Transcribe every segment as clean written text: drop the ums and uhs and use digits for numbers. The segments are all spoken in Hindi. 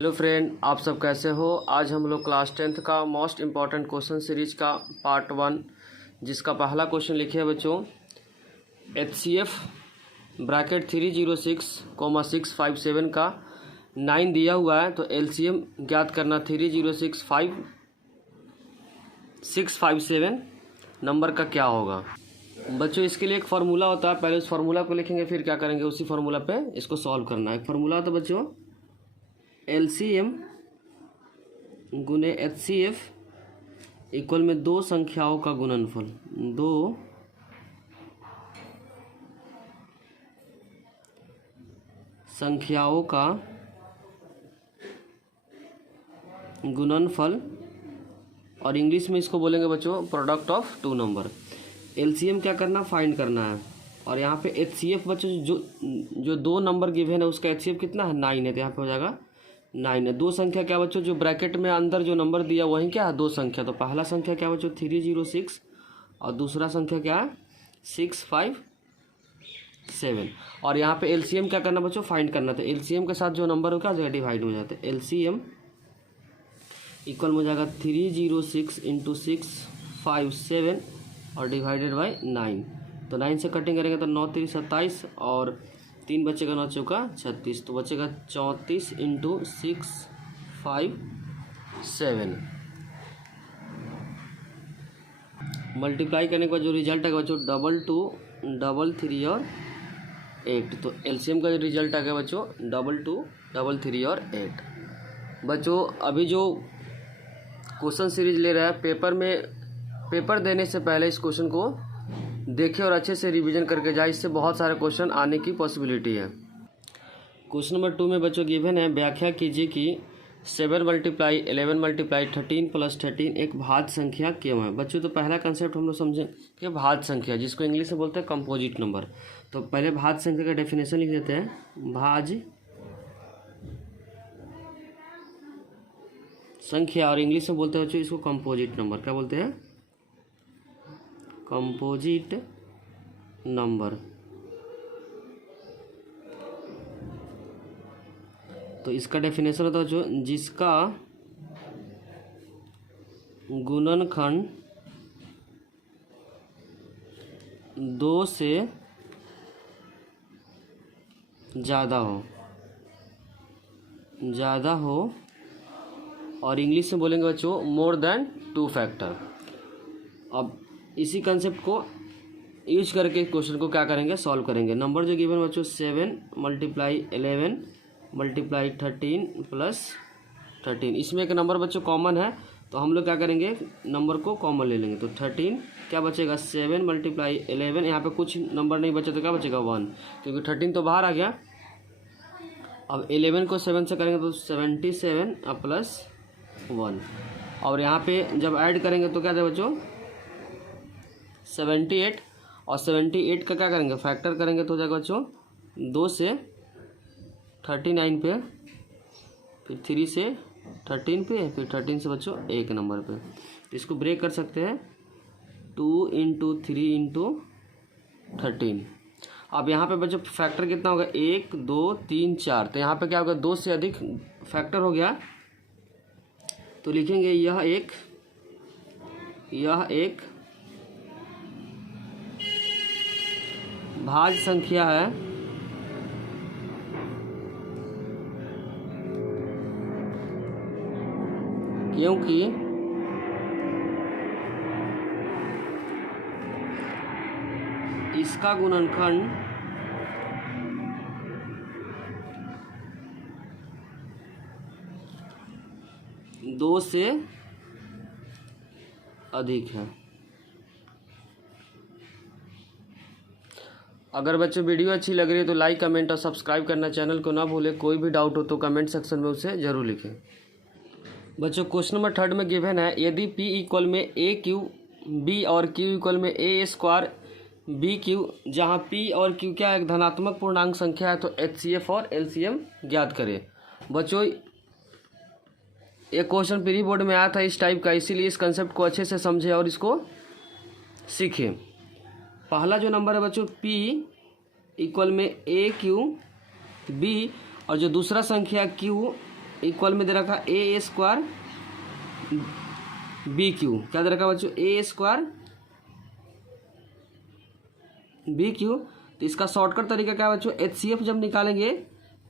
हेलो फ्रेंड, आप सब कैसे हो। आज हम लोग क्लास 10th का मोस्ट इम्पॉर्टेंट क्वेश्चन सीरीज का पार्ट 1 जिसका पहला क्वेश्चन लिखे है बच्चों, HCF ब्रैकेट 306,657 का 9 दिया हुआ है। तो LCM ज्ञात करना 306,657 नंबर का क्या होगा। बच्चों इसके लिए एक फार्मूला होता है, पहले उस फार्मूला को लिखेंगे, फिर क्या करेंगे उसी फार्मूला पे इसको सॉल्व करना है। एक फार्मूला होता है बच्चों, LCM गुने HCF इक्वल में दो संख्याओं का गुणनफल, दो संख्याओं का गुणनफल, और इंग्लिश में इसको बोलेंगे बच्चों product of two number. LCM क्या करना, फाइंड करना है। और यहाँ पे HCF बच्चों जो दो नंबर गिवन है उसका HCF कितना है, 9 है, तो यहाँ पे हो जाएगा 9 है। दो संख्या क्या बच्चों, जो ब्रैकेट में अंदर जो नंबर दिया वही क्या है, दो संख्या। तो पहला संख्या क्या बच्चों 306 और दूसरा संख्या क्या है 657। और यहाँ पे LCM क्या करना बच्चों, फाइंड करना। तो LCM के साथ जो नंबर हो क्या हो जाएगा, डिवाइड हो जाता है। LCM इक्वल हो जाएगा 306 × 657 और डिवाइडेड बाई 9। तो 9 से कटिंग करेंगे तो 9 3 27 और 3 बचेगा, 9 चौका 36, तो बचेगा 34 × 657। मल्टीप्लाई करने के बाद जो रिजल्ट आएगा बच्चों 22 33 और 8। तो LCM का जो रिजल्ट आ गया बच्चों 22 33 और 8। बच्चों अभी जो क्वेश्चन सीरीज ले रहा है, पेपर देने से पहले इस क्वेश्चन को देखें और अच्छे से रिवीजन करके जाए, इससे बहुत सारे क्वेश्चन आने की पॉसिबिलिटी है। क्वेश्चन नंबर 2 में बच्चों गिवन है, व्याख्या कीजिए कि 7 × 11 × 13 + 13 एक भाज्य संख्या क्यों है। बच्चों तो पहला कंसेप्ट हम लोग समझे कि भाज्य संख्या, जिसको इंग्लिश में बोलते हैं कंपोजिट नंबर। तो पहले भाज्य संख्या का डेफिनेशन लिख देते हैं। भाज्य संख्या, और इंग्लिश में बोलते हैं बच्चों इसको कंपोजिट नंबर। क्या बोलते हैं, कंपोजिट नंबर। तो इसका डेफिनेशन होता है जो जिसका गुणनखंड 2 से ज़्यादा हो, और इंग्लिश में बोलेंगे बच्चों मोर देन 2 फैक्टर। अब इसी कंसेप्ट को यूज करके क्वेश्चन को क्या करेंगे, सॉल्व करेंगे। नंबर जो गिवन बच्चों 7 × 11 × 13 + 13, इसमें एक नंबर बच्चों कॉमन है, तो हम लोग क्या करेंगे नंबर को कॉमन ले लेंगे। तो 13 क्या बचेगा 7 × 11, यहाँ पे कुछ नंबर नहीं बचे तो क्या बचेगा 1, क्योंकि 13 तो बाहर आ गया। अब 11 को 7 से करेंगे तो 77 + 1, और यहाँ पे जब ऐड करेंगे तो क्या देगा बच्चों 78, और 78 का क्या करेंगे फैक्टर करेंगे तो हो जाएगा बच्चों 2 से 39 पे, फिर 3 से 13 पे, फिर 13 से बच्चों 1 नंबर पे। तो इसको ब्रेक कर सकते हैं 2 × 3 × 13। अब यहाँ पे बच्चों फैक्टर कितना होगा 1 2 3 4, तो यहाँ पे क्या होगा 2 से अधिक फैक्टर हो गया, तो लिखेंगे यह एक भाज्य संख्या है क्योंकि इसका गुणनखंड 2 से अधिक है। अगर बच्चों वीडियो अच्छी लग रही है तो लाइक कमेंट और सब्सक्राइब करना चैनल को ना भूलें। कोई भी डाउट हो तो कमेंट सेक्शन में उसे ज़रूर लिखें। बच्चों क्वेश्चन नंबर 3 में गिवन है, यदि P इक्वल में AQ B और Q इक्वल में A² BQ, जहाँ P और Q क्या एक धनात्मक पूर्णांक संख्या है, तो HCF और LCM ज्ञात करें। बच्चों एक क्वेश्चन प्री बोर्ड में आया था इस टाइप का, इसीलिए इस कंसेप्ट को अच्छे से समझें और इसको सीखें। पहला जो नंबर है बच्चों P इक्वल में AQ B, और जो दूसरा संख्या Q इक्वल में दे रखा ए स्क्वायर बी क्यू, क्या दे रखा बच्चों, ए स्क्वायर बी क्यू। तो इसका शॉर्टकट तरीका क्या है बच्चों, HCF जब निकालेंगे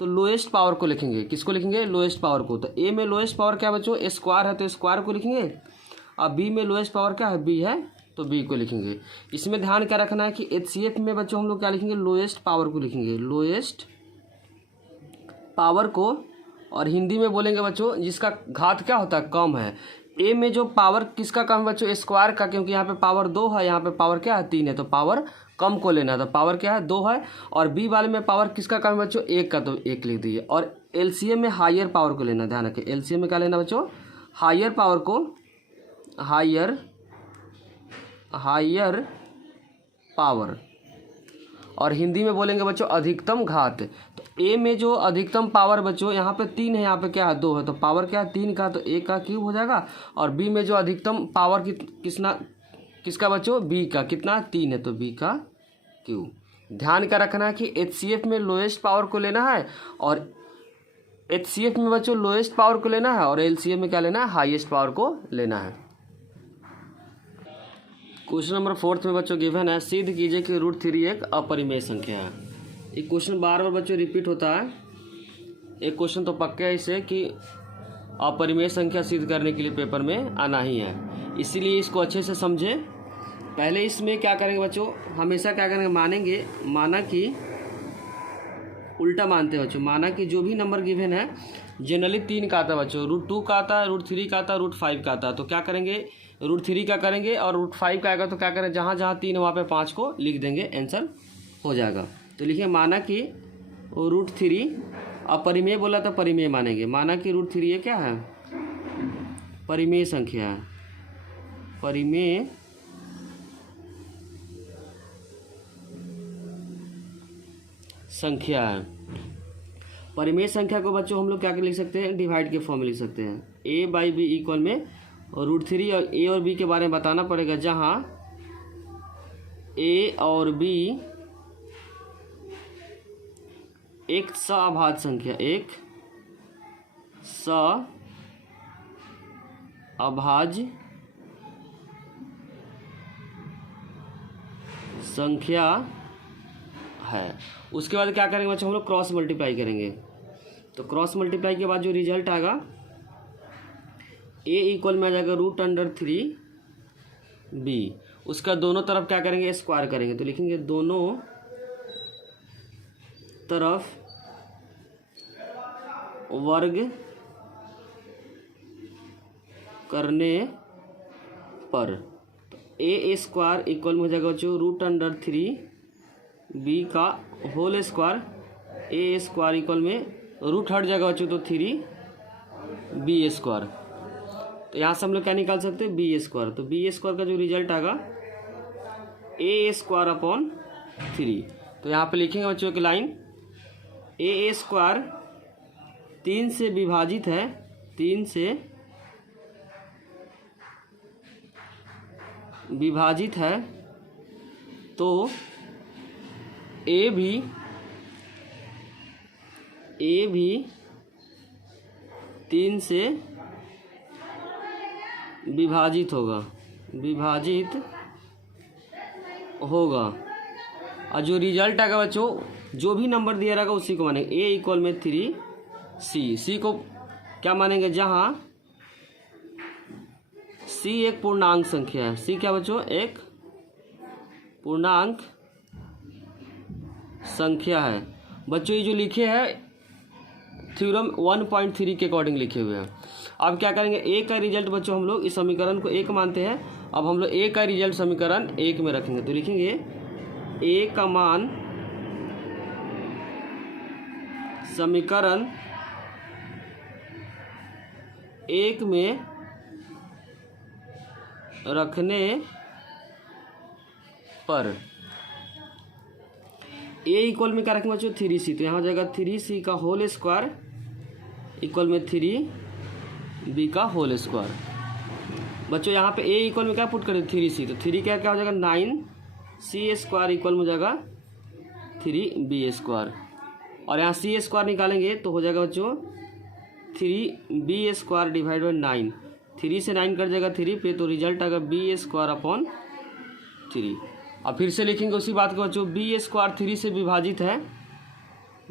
तो लोएस्ट पावर को लिखेंगे, किसको लिखेंगे, लोएस्ट पावर को। तो ए में लोएस्ट पावर क्या है बच्चों, स्क्वायर है तो स्क्वायर को लिखेंगे, और बी में लोएस्ट पावर क्या है, बी है तो बी को लिखेंगे। इसमें ध्यान क्या रखना है कि HCF में बच्चों हम लोग क्या लिखेंगे, लोएस्ट पावर को लिखेंगे, लोएस्ट पावर को। और हिंदी में बोलेंगे बच्चों जिसका घात क्या होता है, कम है। ए में जो पावर किसका कम है बच्चों, स्क्वायर का, क्योंकि यहाँ पे पावर 2 है, यहाँ पे पावर क्या है, 3 है, तो पावर कम को लेना है, तो पावर क्या है, 2 है। और बी वाले में पावर किसका कम है बच्चों, 1 का, तो 1 लिख दीजिए। और LCM में हायर पावर को लेना, ध्यान रखिए, LCM में क्या लेना बच्चों, हायर पावर को, हायर पावर। और हिंदी में बोलेंगे बच्चों अधिकतम घात। तो ए में जो अधिकतम पावर बच्चों यहाँ पे 3 है, यहाँ पे क्या है, 2 है, तो पावर क्या है, 3 का, तो 1 का क्यूब हो जाएगा। और बी में जो अधिकतम पावर किसका बच्चों, बी का, कितना, 3 है, तो बी का क्यूब। ध्यान का रखना है कि HCF में लोएस्ट पावर को लेना है, और HCF में बच्चों लोएस्ट पावर को लेना है, और LCM में क्या लेना है, हाईएस्ट पावर को लेना है। क्वेश्चन नंबर 4 में बच्चों गिवन है, सिद्ध कीजिए कि √3 एक अपरिमेय संख्या है। एक क्वेश्चन बार बार बच्चों रिपीट होता है, एक क्वेश्चन तो पक्का है इसे कि अपरिमेय संख्या सिद्ध करने के लिए पेपर में आना ही है, इसीलिए इसको अच्छे से समझे। पहले इसमें क्या करेंगे बच्चों, हमेशा क्या करेंगे, माना कि उल्टा मानते हैं बच्चों, माना कि जो भी नंबर गिवन है जनरली 3 का आता है बच्चों, √2 का आता है, √3 का आता है, √5 का आता है। तो क्या करेंगे, √3 का करेंगे, और √5 का आएगा तो क्या करें, जहाँ जहाँ 3 वहाँ पे 5 को लिख देंगे, आंसर हो जाएगा। तो लिखिए, माना कि √3 अपरिमेय बोला तो परिमेय मानेंगे, माना कि √3 ये क्या है, परिमेय संख्या है, परिमेय संख्या है। परिमेय संख्या को बच्चों हम लोग क्या लिख सकते हैं, डिवाइड के फॉर्म में लिख सकते हैं, a/b इक्वल में √3 और a और b के बारे में बताना पड़ेगा, जहाँ a और b एक सअभाज्य संख्या, एक सअभाज्य संख्या है। उसके बाद क्या करेंगे बच्चों, हम लोग क्रॉस मल्टीप्लाई करेंगे। तो क्रॉस मल्टीप्लाई के बाद जो रिजल्ट आएगा, a इक्वल में आ जाएगा √3b, उसका दोनों तरफ क्या करेंगे, स्क्वायर करेंगे। तो लिखेंगे दोनों तरफ वर्ग करने पर, तो a स्क्वायर इक्वल में हो जाएगा बच्चों √3b का whole square, a square equal में रूट हट जाएगा बच्चों तो 3b स्क्वायर। तो यहाँ से हम लोग क्या निकाल सकते हैं, b स्क्वायर। तो b स्क्वायर का जो रिजल्ट आएगा a स्क्वायर अपॉन 3। तो यहाँ पे लिखेंगे बच्चों की लाइन, a स्क्वायर 3 से विभाजित है, 3 से विभाजित है, तो a भी 3 से विभाजित होगा, और जो रिजल्ट आएगा बच्चों, जो भी नंबर दिया रहेगा उसी को मानेंगे। a इक्वल में 3c को क्या मानेंगे, जहाँ c एक पूर्णांक संख्या है। c क्या बच्चों, एक पूर्णांक संख्या है। बच्चों ये जो लिखे हैं थ्योरम 1.3 के अकॉर्डिंग लिखे हुए हैं। अब क्या करेंगे, a का रिजल्ट बच्चों हम लोग इस समीकरण को 1 मानते हैं, अब हम लोग a का रिजल्ट समीकरण 1 में रखेंगे। तो लिखेंगे a का मान समीकरण 1 में रखने पर a इक्वल में क्या रखेंगे बच्चों, 3c। तो यहाँ हो जाएगा 3c का होल स्क्वायर इक्वल में 3b का होल स्क्वायर। बच्चों यहाँ पे a इक्वल में क्या पुट करें, 3c। तो 3 क्या हो जाएगा 9c स्क्वायर इक्वल में हो जाएगा 3b स्क्वायर। और यहाँ c स्क्वायर निकालेंगे तो हो जाएगा बच्चों 3b² डिवाइड बाई 9, 3 से 9 कट जाएगा 3 पे, तो रिजल्ट आएगा b²/3। अब फिर से लिखेंगे उसी बात को बच्चों, b² 3 से विभाजित है,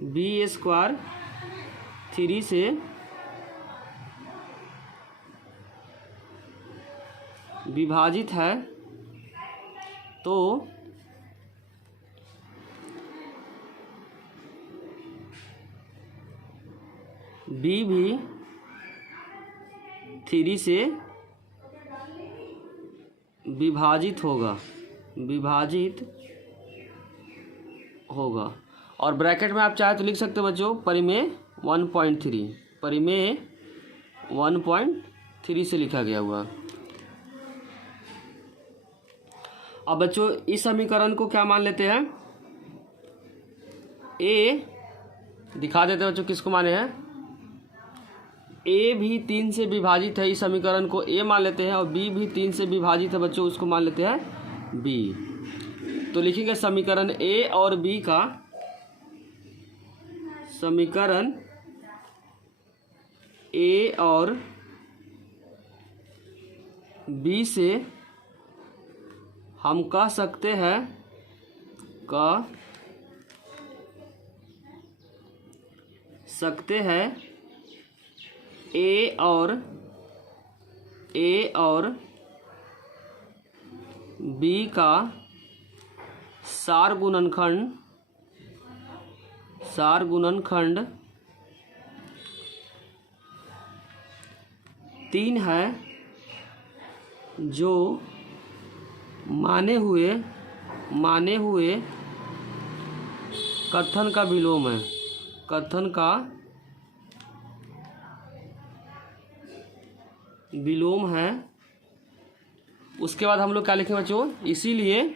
b² 3 से विभाजित है, तो b भी 3 से विभाजित होगा, और ब्रैकेट में आप चाहे तो लिख सकते हो बच्चों परिमेय 1.3, परिमेय 1.3 से लिखा गया हुआ। अब बच्चों इस समीकरण को क्या मान लेते हैं, ए दिखा देते हैं बच्चों किसको माने हैं, ए भी 3 से विभाजित है, इस समीकरण को ए मान लेते हैं, और बी भी 3 से विभाजित है बच्चों, उसको मान लेते हैं बी। तो लिखेंगे समीकरण ए और बी का, समीकरण ए और बी से हम कह सकते हैं ए और बी का सार गुणनखंड 3 है, जो माने हुए कथन का विलोम है, कथन का विलोम है। उसके बाद हम लोग क्या लिखेंगे बच्चों, इसीलिए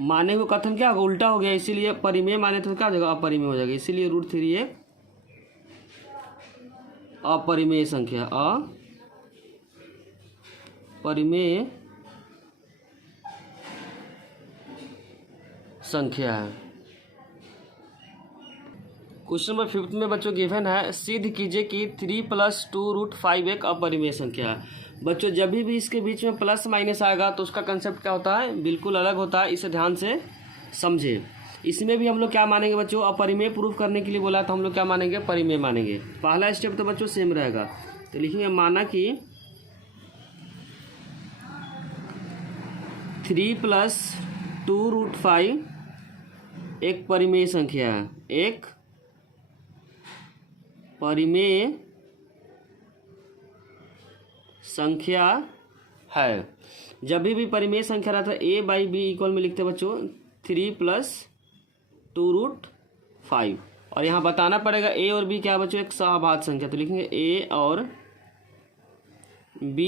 माने हुए कथन क्या होगा, उल्टा हो गया, इसीलिए परिमेय माने तो क्या हो जाएगा, अपरिमेय हो जाएगा, इसीलिए √3 एक अपरिमेय संख्या, अपरिमेय संख्या है। क्वेश्चन नंबर 5 में बच्चों गिवन है, सिद्ध कीजिए कि 3 + 2√5 एक अपरिमेय संख्या है। बच्चों जब भी इसके बीच में प्लस माइनस आएगा तो उसका कंसेप्ट क्या होता है, बिल्कुल अलग होता है, इसे ध्यान से समझे। इसमें भी हम लोग क्या मानेंगे बच्चों, अपरिमेय प्रूफ करने के लिए बोला तो हम लोग क्या मानेंगे, परिमेय मानेंगे। पहला स्टेप तो बच्चों सेम रहेगा, तो लिखेंगे माना कि 3 + 2√5 एक परिमेय संख्या है, एक परिमेय संख्या है। जब भी परिमेय संख्या रहता है a/b इक्वल में लिखते हैं बच्चों 3 + 2√5, और यहाँ बताना पड़ेगा a और b क्या है बच्चों, एक सहअभाज्य संख्या, तो लिखेंगे a और b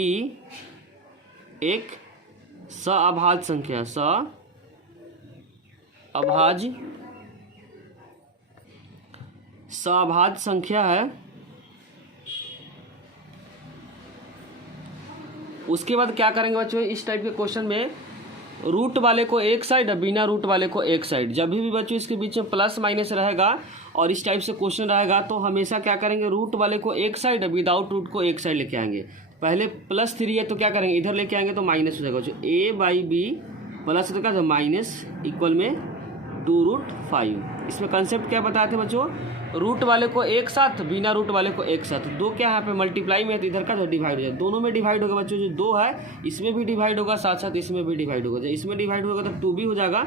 एक सहअभाज्य संख्या, सहअभाज्य संख्या है। उसके बाद क्या करेंगे बच्चों, इस टाइप के क्वेश्चन में रूट वाले को एक साइड, बिना रूट वाले को एक साइड। जब भी बच्चों इसके बीच में प्लस माइनस रहेगा और इस टाइप से क्वेश्चन रहेगा तो हमेशा क्या करेंगे, रूट वाले को एक साइड, विदाउट रूट को एक साइड लेके आएंगे। पहले +3 है तो क्या करेंगे, इधर लेके आएंगे तो माइनस हो जाएगा बच्चों, a/b प्लस तो क्या माइनस इक्वल में 2√5। इसमें कंसेप्ट क्या बताए थे बच्चों, रूट वाले को एक साथ, बिना रूट वाले को एक साथ। दो क्या यहाँ पे मल्टीप्लाई में है तो इधर का जो डिवाइड हो जाए, दोनों में डिवाइड होगा बच्चों, जो 2 है इसमें भी डिवाइड होगा, साथ साथ इसमें भी डिवाइड होगा। जब इसमें डिवाइड होगा तो 2 भी हो जाएगा,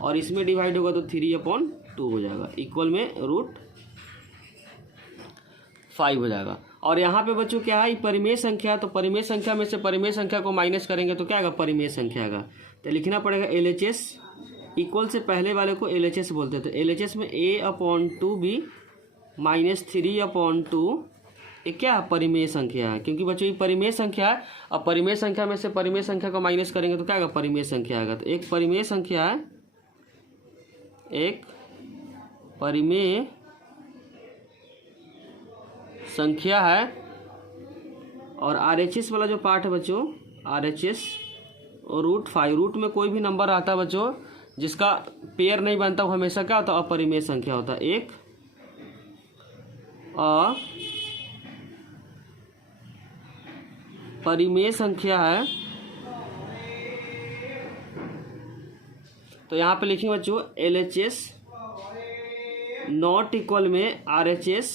और इसमें डिवाइड होगा तो 3/2 हो जाएगा, इक्वल में √5 हो जाएगा। और यहाँ पे बच्चों क्या है, परिमेय संख्या, तो परिमेय संख्या में से परिमेय संख्या को माइनस करेंगे तो क्या आएगा, परिमेय संख्या आएगा। तो लिखना पड़ेगा LHS इक्वल से पहले वाले को LHS बोलते थे। LHS में a/2b -3/2 ये क्या है, परिमेय संख्या है, क्योंकि बच्चों ये परिमेय संख्या है। अब परिमेय संख्या में से परिमेय संख्या को माइनस करेंगे तो क्या आएगा, परिमेय संख्या आएगा। तो एक परिमेय संख्या है, एक परिमेय संख्या है। और RHS वाला जो पार्ट है बच्चों, RHS और √5, रूट में कोई भी नंबर आता है बच्चों जिसका पेयर नहीं बनता, वो हमेशा क्या होता है, अपरिमेय संख्या होता है। एक अपरिमेय संख्या है, तो यहाँ पे लिखेंगे बच्चों LHS नॉट इक्वल में RHS।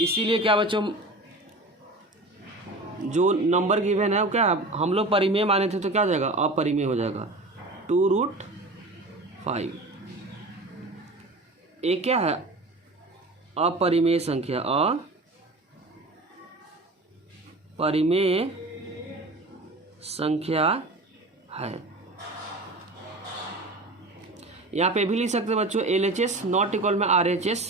इसीलिए क्या बच्चों, जो नंबर गिवन है वो क्या हम लोग परिमेय माने थे, तो क्या हो जाएगा अपरिमेय हो जाएगा 2√5। एक क्या है अपरिमेय संख्या, अपरिमेय संख्या है। यहाँ पे भी लिख सकते हैं बच्चों LHS नॉट इक्वल में RHS।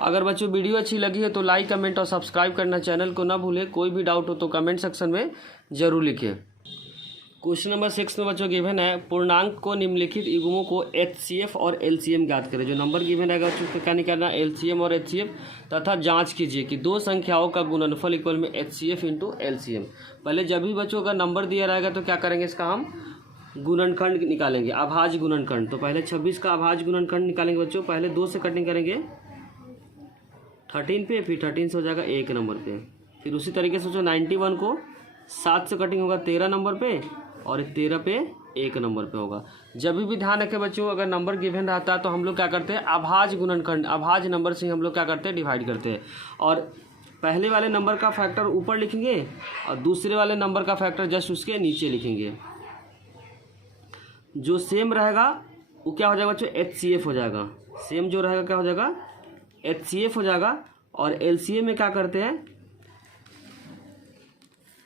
अगर बच्चों वीडियो अच्छी लगी है तो लाइक कमेंट और सब्सक्राइब करना चैनल को ना भूलें। कोई भी डाउट हो तो कमेंट सेक्शन में जरूर लिखें। क्वेश्चन नंबर 6 में बच्चों गिवन है पूर्णांक को निम्नलिखित युग्मों को HCF और LCM ज्ञात करें। जो नंबर गिवन है बच्चों क्या निकालना है LCM और HCF तथा जांच कीजिए कि दो संख्याओं का गुणनफल इक्वल में HCF इंटू LCM। पहले जब भी बच्चों का नंबर दिया रहेगा तो क्या करेंगे, इसका हम गुणनखंड निकालेंगे, अभाज्य गुणनखंड। तो पहले 26 का अभाज्य गुणनखंड निकालेंगे बच्चों। पहले 2 से कटिंग करेंगे 13 पे, फिर 13 से हो जाएगा 1 नंबर पे। फिर उसी तरीके से 91 को 7 से कटिंग होगा 13 नंबर पे, और 13 पे 1 नंबर पे होगा। जब भी ध्यान रखें बच्चों, अगर नंबर गिवन रहता है तो हम लोग क्या करते हैं अभाज्य गुणनखंड, अभाज्य नंबर से हम लोग क्या करते हैं डिवाइड करते हैं। और पहले वाले नंबर का फैक्टर ऊपर लिखेंगे और दूसरे वाले नंबर का फैक्टर जस्ट उसके नीचे लिखेंगे। जो सेम रहेगा वो क्या हो जाएगा बच्चों HCF हो जाएगा। सेम जो रहेगा क्या हो जाएगा HCF हो जाएगा। और LCM में क्या करते हैं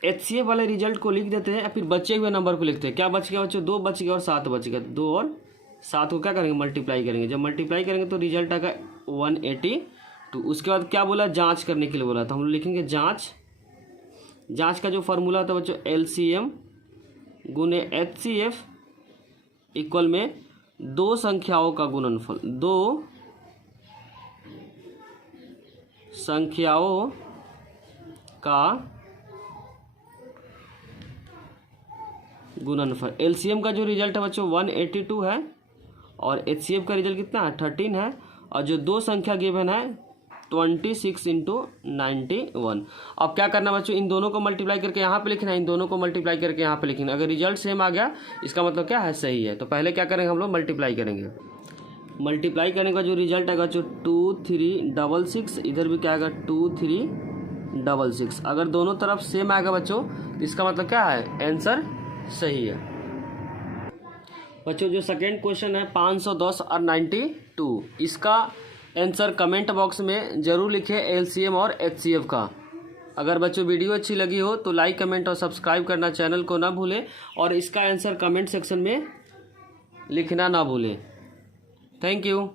HCF वाले रिजल्ट को लिख देते हैं, फिर बचे हुए नंबर को लिखते हैं। क्या बच गया बच्चों 2 बच गया और 7 बच गया। 2 और 7 को क्या करेंगे मल्टीप्लाई करेंगे। जब मल्टीप्लाई करेंगे तो रिजल्ट आएगा 182। उसके बाद क्या बोला जांच करने के लिए बोला, तो हम लोग लिखेंगे जांच। जांच का जो फॉर्मूला होता है बच्चों LCM गुने HCF इक्वल में दो संख्याओं का गुणनफल, दो संख्याओं का गुणनफल। LCM का जो रिजल्ट है बच्चों 182 है और HCF का रिजल्ट कितना है 13 है। और जो दो संख्या गिवन है 26 इंटू 91। अब क्या करना बच्चों, इन दोनों को मल्टीप्लाई करके यहाँ पे लिखना है, इन दोनों को मल्टीप्लाई करके यहाँ पे लिखना। अगर रिजल्ट सेम आ गया इसका मतलब क्या है सही है। तो पहले क्या करेंगे हम लोग मल्टीप्लाई करेंगे। मल्टीप्लाई करने का जो रिजल्ट आएगा जो 2366, इधर भी क्या आएगा 2366। अगर दोनों तरफ सेम आएगा बच्चों तो इसका मतलब क्या है आंसर सही है। बच्चों जो सेकेंड क्वेश्चन है 510 और 92, इसका आंसर कमेंट बॉक्स में जरूर लिखें LCM और HCF का। अगर बच्चों वीडियो अच्छी लगी हो तो लाइक कमेंट और सब्सक्राइब करना चैनल को ना भूलें, और इसका आंसर कमेंट सेक्शन में लिखना ना भूलें। Thank you.